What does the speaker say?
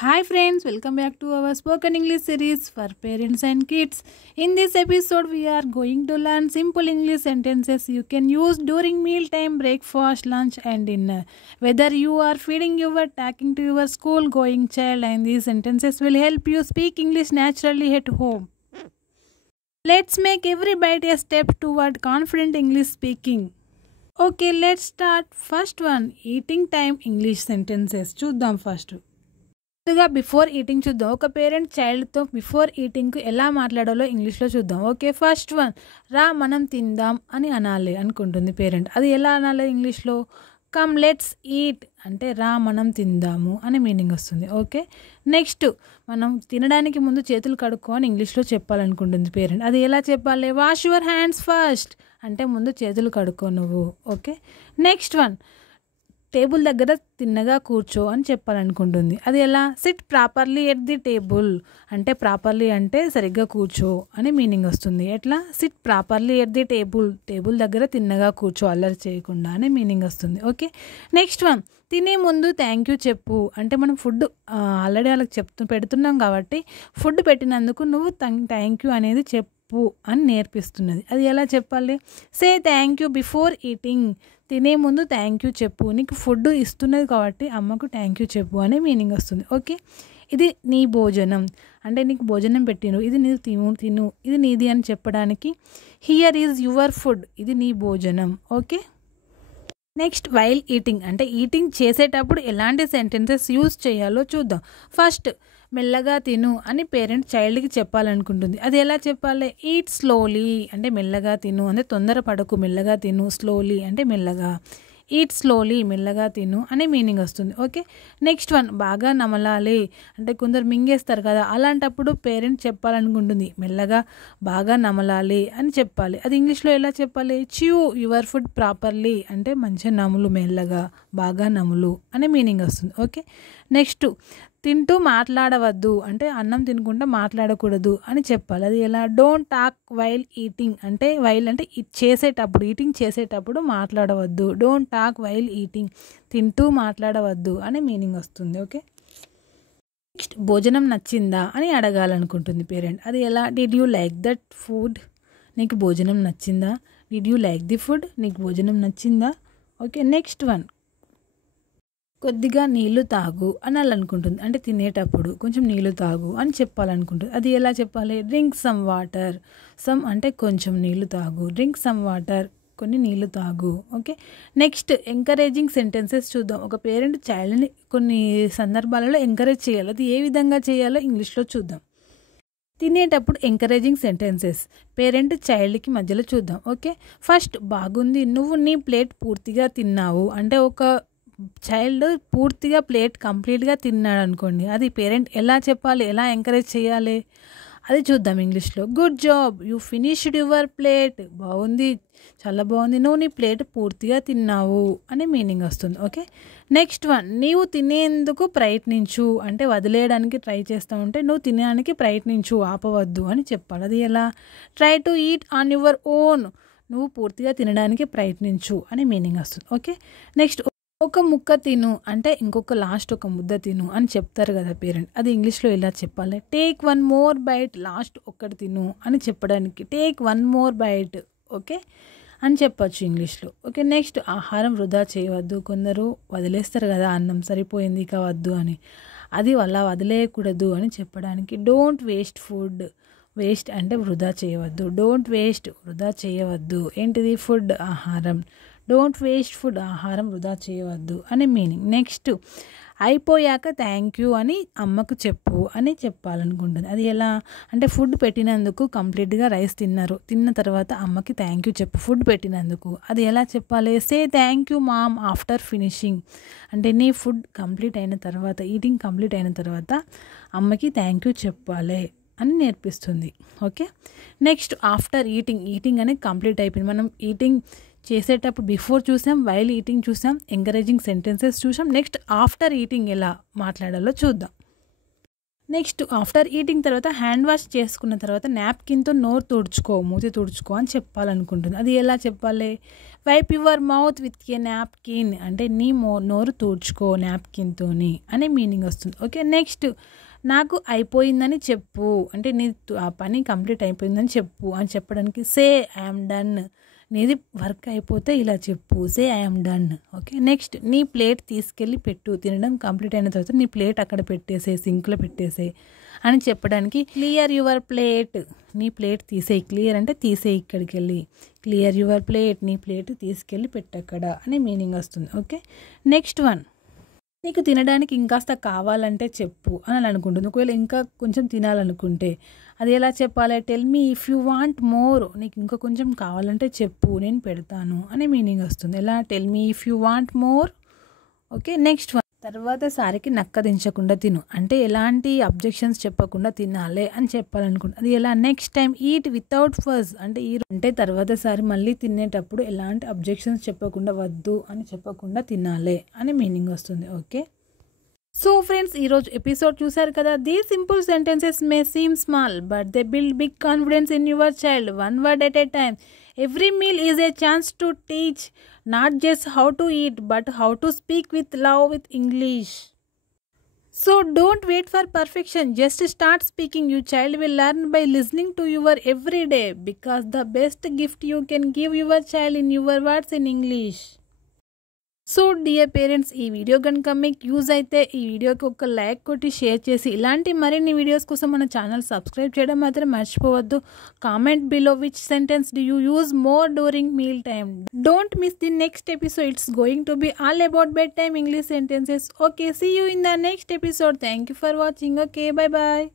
Hi friends, welcome back to our spoken English series for parents and kids. In this episode, we are going to learn simple English sentences you can use during mealtime, breakfast, lunch, and dinner. Whether you are feeding your talking to your school going child, and these sentences will help you speak English naturally at home. Let's make every bite a step toward confident English speaking. Okay, let's start. First one, eating time English sentences. చూద్దాం first. ముందుగా before eating చూద్దాం. ఒక parent చైల్డ్తో before ఈటింగ్కు ఎలా మాట్లాడాలో ఇంగ్లీష్లో చూద్దాం. Okay, first one, రా మనం తిందాం అని అనాలి అనుకుంటుంది పేరెంట్. అది ఎలా అనాలి ఇంగ్లీష్లో? కమ్ లెట్స్ ఈట్ అంటే రా మనం తిందాము అని మీనింగ్ వస్తుంది. ఓకే, నెక్స్ట్ మనం తినడానికి ముందు చేతులు కడుక్కో అని ఇంగ్లీష్లో చెప్పాలనుకుంటుంది పేరెంట్. అది ఎలా చెప్పాలి? వాష్ యువర్ హ్యాండ్స్ ఫస్ట్ అంటే ముందు చేతులు కడుక్కో నువ్వు. ఓకే, నెక్స్ట్ వన్, టేబుల్ దగ్గర తిన్నగా కూర్చో అని చెప్పాలనుకుంటుంది. అది ఎలా? SIT properly at the table అంటే ప్రాపర్లీ అంటే సరిగ్గా కూర్చో అని మీనింగ్ వస్తుంది. ఎట్లా? SIT properly at the table దగ్గర తిన్నగా కూర్చో అల్లరి చేయకుండా అని మీనింగ్ వస్తుంది. ఓకే, నెక్స్ట్ వన్, తినే ముందు థ్యాంక్ యూ చెప్పు అంటే మనం ఫుడ్ ఆల్రెడీ వాళ్ళకి పెడుతున్నాం కాబట్టి ఫుడ్ పెట్టినందుకు నువ్వు థ్యాంక్ యూ అనేది చెప్పు అని నేర్పిస్తున్నది. అది ఎలా చెప్పాలి? Say thank you before eating తినే ముందు థ్యాంక్ యూ చెప్పు. నీకు ఫుడ్ ఇస్తున్నది కాబట్టి అమ్మకు థ్యాంక్ యూ చెప్పు అనే మీనింగ్ వస్తుంది. ఓకే, ఇది నీ భోజనం అంటే నీకు భోజనం పెట్టిను, ఇది నీ తిను ఇది నీది అని చెప్పడానికి హియర్ ఈజ్ యువర్ ఫుడ్ ఇది నీ భోజనం. ఓకే, నెక్స్ట్ వైల్ ఈటింగ్ అంటే ఈటింగ్ చేసేటప్పుడు ఎలాంటి సెంటెన్సెస్ యూజ్ చేయాలో చూద్దాం. ఫస్ట్, మెల్లగా తిను అని పేరెంట్ చైల్డ్కి చెప్పాలనుకుంటుంది. అది ఎలా చెప్పాలి? ఈట్ స్లోలీ అంటే మెల్లగా తిను అంటే తొందరపడకు, మెల్లగా తిను. స్లోలీ అంటే మెల్లగా. ఈట్ స్లోలీ మెల్లగా తిను అనే మీనింగ్ వస్తుంది. ఓకే, నెక్స్ట్ వన్, బాగా నమలాలి అంటే కొందరు మింగేస్తారు కదా, అలాంటప్పుడు పేరెంట్ చెప్పాలనుకుంటుంది మెల్లగా బాగా నమలాలి అని చెప్పాలి. అది ఇంగ్లీష్లో ఎలా చెప్పాలి? చ్యూ యువర్ ఫుడ్ ప్రాపర్లీ అంటే మంచిగా నములు, మెల్లగా బాగా నములు అనే మీనింగ్ వస్తుంది. ఓకే, నెక్స్ట్, తింటూ మాట్లాడవద్దు అంటే అన్నం తినకుండా మాట్లాడకూడదు అని చెప్పాలి. అది ఎలా? డోంట్ టాక్ వైల్ ఈటింగ్ అంటే వైల్ అంటే చేసేటప్పుడు ఈటింగ్ చేసేటప్పుడు మాట్లాడవద్దు. డోంట్ టాక్ వైల్ ఈటింగ్ తింటూ మాట్లాడవద్దు అనే మీనింగ్ వస్తుంది. ఓకే, నెక్స్ట్, భోజనం నచ్చిందా అని అడగాలనుకుంటుంది పేరెంట్. అది ఎలా? Did you like that food నీకు భోజనం నచ్చిందా? Did you like the food నీకు భోజనం నచ్చిందా? ఓకే, నెక్స్ట్ వన్, కొద్దిగా నీళ్లు తాగు అనాలనుకుంటుంది అంటే తినేటప్పుడు కొంచెం నీళ్లు తాగు అని చెప్పాలనుకుంటుంది. అది ఎలా చెప్పాలి? Drink some water. సమ్ అంటే కొంచెం నీళ్లు తాగు, డ్రింక్ సమ్ వాటర్ కొన్ని నీళ్లు తాగు. ఓకే, నెక్స్ట్ ఎంకరేజింగ్ సెంటెన్సెస్ చూద్దాం. ఒక పేరెంట్ చైల్డ్ని కొన్ని సందర్భాలలో ఎంకరేజ్ చేయాలి. అది ఏ విధంగా చేయాలో ఇంగ్లీష్లో చూద్దాం. తినేటప్పుడు ఎంకరేజింగ్ సెంటెన్సెస్ పేరెంట్ చైల్డ్కి మధ్యలో చూద్దాం. ఓకే, ఫస్ట్, బాగుంది నువ్వు నీ ప్లేట్ పూర్తిగా తిన్నావు అంటే ఒక చైల్డ్ పూర్తిగా ప్లేట్ కంప్లీట్గా తిన్నాడు అనుకోండి, అది పేరెంట్ ఎలా చెప్పాలి, ఎలా ఎంకరేజ్ చేయాలి అది చూద్దాం ఇంగ్లీష్లో. Good job you finished your plate బాగుంది, చాలా బాగుంది, నువ్వు నీ ప్లేట్ పూర్తిగా తిన్నావు అనే మీనింగ్ వస్తుంది. ఓకే, నెక్స్ట్ వన్, నీవు తినేందుకు ప్రయత్నించు అంటే వదిలేయడానికి ట్రై చేస్తూ ఉంటే నువ్వు తినడానికి ప్రయత్నించు ఆపవద్దు అని చెప్పాలి. అది ఎలా? Try to eat on your own నువ్వు పూర్తిగా తినడానికి ప్రయత్నించు అనే మీనింగ్ వస్తుంది. ఓకే, నెక్స్ట్, ఒక ముక్క తిను అంటే ఇంకొక లాస్ట్ ఒక ముద్ద తిను అని చెప్తారు కదా పేరెంట్. అది ఇంగ్లీష్లో ఎలా చెప్పాలి? Take one more bite last ఒక్కటి తిను అని చెప్పడానికి take one more bite okay అని చెప్పచ్చు ఇంగ్లీష్లో. ఓకే, నెక్స్ట్, ఆహారం వృధా చేయవద్దు. కొందరు వదిలేస్తారు కదా అన్నం సరిపోయింది ఇక వద్దు అని, అది అలా వదిలేయకూడదు అని చెప్పడానికి డోంట్ వేస్ట్ ఫుడ్. వేస్ట్ అంటే వృధా చేయవద్దు. డోంట్ వేస్ట్ వృధా చేయవద్దు ఏంటిది? ఫుడ్ ఆహారం. డోంట్ వేస్ట్ ఫుడ్ ఆహారం వృధా చేయవద్దు అనే మీనింగ్. నెక్స్ట్, అయిపోయాక థ్యాంక్ యూ అని అమ్మకు చెప్పు అని చెప్పాలనుకుంటుంది. అది ఎలా అంటే ఫుడ్ పెట్టినందుకు కంప్లీట్గా రైస్ తిన్న తర్వాత అమ్మకి థ్యాంక్ యూ చెప్పు ఫుడ్ పెట్టినందుకు. అది ఎలా చెప్పాలి? Say thank you mom after finishing అంటే నీ ఫుడ్ కంప్లీట్ అయిన తర్వాత ఈటింగ్ కంప్లీట్ అయిన తర్వాత అమ్మకి థ్యాంక్ యూ చెప్పాలి అని నేర్పిస్తుంది. ఓకే, నెక్స్ట్, ఆఫ్టర్ ఈటింగ్ అనేది కంప్లీట్ అయిపోయింది. మనం ఈటింగ్ చేసేటప్పుడు బిఫోర్ చూసాం, వైల్ ఈటింగ్ చూసాం, ఎంకరేజింగ్ సెంటెన్సెస్ చూసాం. నెక్స్ట్, ఆఫ్టర్ ఈటింగ్ ఎలా మాట్లాడాలో చూద్దాం. నెక్స్ట్ ఆఫ్టర్ ఈటింగ్ తర్వాత హ్యాండ్ వాష్ చేసుకున్న తర్వాత నాప్కిన్తో నోరు తుడుచుకో, మూతి తుడుచుకో అని చెప్పాలనుకుంటుంది. అది ఎలా చెప్పాలి? Wipe your mouth with a napkin అంటే నీ నోరు తుడుచుకో నాప్కిన్తోని అనే మీనింగ్ వస్తుంది. ఓకే, నెక్స్ట్ నాకు అయిపోయిందని చెప్పు అంటే నీ ఆ పని కంప్లీట్ అయిపోయిందని చెప్పు అని చెప్పడానికి సే ఐఎమ్ డన్. నీది వర్క్ అయిపోతే ఇలా చెప్పు, say I'm done. Okay, next నీ ప్లేట్ తీసుకెళ్ళి పెట్టు, తినడం కంప్లీట్ అయిన తర్వాత నీ ప్లేట్ అక్కడ పెట్టేసే, సింక్లో పెట్టేసే అని చెప్పడానికి క్లియర్ యువర్ ప్లేట్, నీ ప్లేట్ తీసేయి. క్లియర్ అంటే తీసేయి ఇక్కడికి వెళ్ళి, క్లియర్ యువర్ ప్లేట్, నీ ప్లేట్ తీసుకెళ్ళి పెట్టక్కడ అనే మీనింగ్ వస్తుంది. ఓకే, నెక్స్ట్ వన్, నీకు తినడానికి ఇంకాస్త కావాలంటే చెప్పు అని అనుకుంటుంది. ఒకవేళ ఇంకా కొంచెం తినాలనుకుంటే అది ఎలా చెప్పాలి? Tell me if you want more, నీకు ఇంకా కొంచెం కావాలంటే చెప్పు నేను పెడతాను అనే మీనింగ్ వస్తుంది. ఎలా? Tell me if you want more. Okay, next one, తర్వాత సారికి నక్కదించకుండా తిను అంటే ఎలాంటి అబ్జెక్షన్స్ చెప్పకుండా తినాలి అని చెప్పాలనుకుంటుంది. అది ఎలా? Next time eat without fudge అంటే తర్వాత సారి మళ్ళీ తినేటప్పుడు ఎలాంటి అబ్జెక్షన్స్ చెప్పకుండా, వద్దు అని చెప్పకుండా తినాలి అని మీనింగ్ వస్తుంది. ఓకే, సో ఫ్రెండ్స్ ఈరోజు ఎపిసోడ్ చూసారు కదా. These simple sentences may seem small but they build big confidence in your child, one word at a time. Every meal is a chance to teach not just how to eat but how to speak with love with English. So don't wait for perfection, just start speaking. Your child will learn by listening to your every day because the best gift you can give your child in your words in English. So dear parents, ఈ video కనుక మీకు use అయితే ఈ వీడియోకి ఒక like కొట్టి share చేసి ఇలాంటి మరిన్ని వీడియోస్ కోసం మన ఛానల్ సబ్స్క్రైబ్ చేయడం మాత్రం మర్చిపోవద్దు. Comment below which sentence do you use more during meal time. Don't miss the next episode. It's going to be all about bedtime English sentences. Okay, see you in the next episode. Thank you for watching. Okay, bye bye.